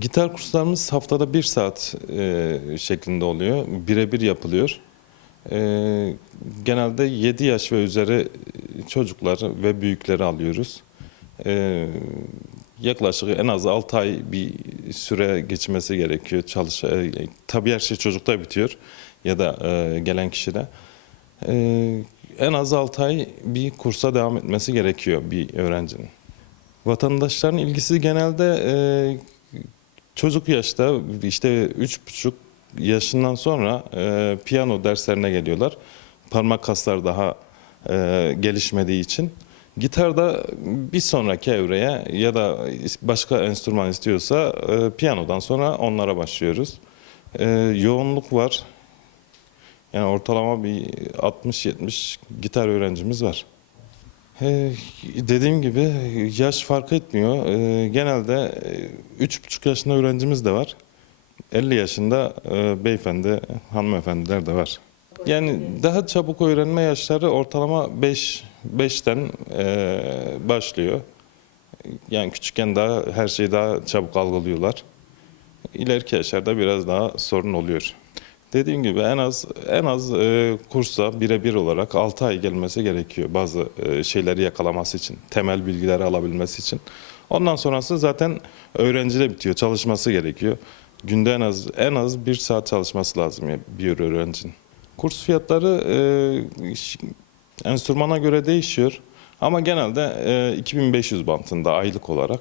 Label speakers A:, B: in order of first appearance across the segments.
A: Gitar kurslarımız haftada bir saat e, şeklinde oluyor. Birebir yapılıyor. E, genelde 7 yaş ve üzeri çocuklar ve büyükleri alıyoruz. E, yaklaşık en az 6 ay bir süre geçmesi gerekiyor. Çalış, e, tabii her şey çocukta bitiyor ya da e, gelen kişide. E, en az 6 ay bir kursa devam etmesi gerekiyor bir öğrencinin. Vatandaşların ilgisi genelde e, çocuk yaşta işte üç buçuk yaşından sonra e, piyano derslerine geliyorlar. Parmak kaslar daha e, gelişmediği için. Gitarda bir sonraki evreye ya da başka enstrüman istiyorsa e, piyanodan sonra onlara başlıyoruz. E, yoğunluk var. Yani ortalama bir 60-70 gitar öğrencimiz var. Dediğim gibi yaş fark etmiyor. Ee, genelde e, üç buçuk yaşında öğrencimiz de var. 50 yaşında e, beyefendi, hanımefendiler de var. Yani daha çabuk öğrenme yaşları ortalama 5 5'ten e, başlıyor. Yani küçükken daha her şeyi daha çabuk algılıyorlar. İleriki yaşlarda biraz daha sorun oluyor. Dediğim gibi en az en az e, kursa birebir olarak 6 ay gelmesi gerekiyor bazı e, şeyleri yakalaması için, temel bilgileri alabilmesi için. Ondan sonrası zaten öğrencide bitiyor, çalışması gerekiyor. Günde en az en az bir saat çalışması lazım ya bir öğrencinin. Kurs fiyatları e, enstrümana göre değişiyor ama genelde e, 2500 bantında aylık olarak.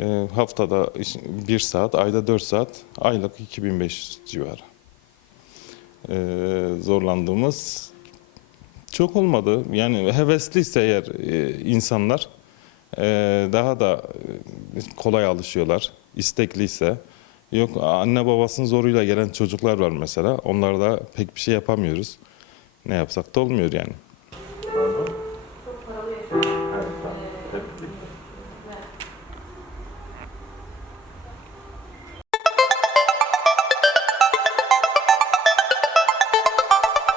A: E, haftada iş- bir saat, ayda 4 saat, aylık 2500 civarı e, zorlandığımız çok olmadı. Yani hevesliyse eğer e, insanlar e, daha da e, kolay alışıyorlar. İstekliyse. Yok anne babasının zoruyla gelen çocuklar var mesela. Onlarda pek bir şey yapamıyoruz. Ne yapsak da olmuyor yani.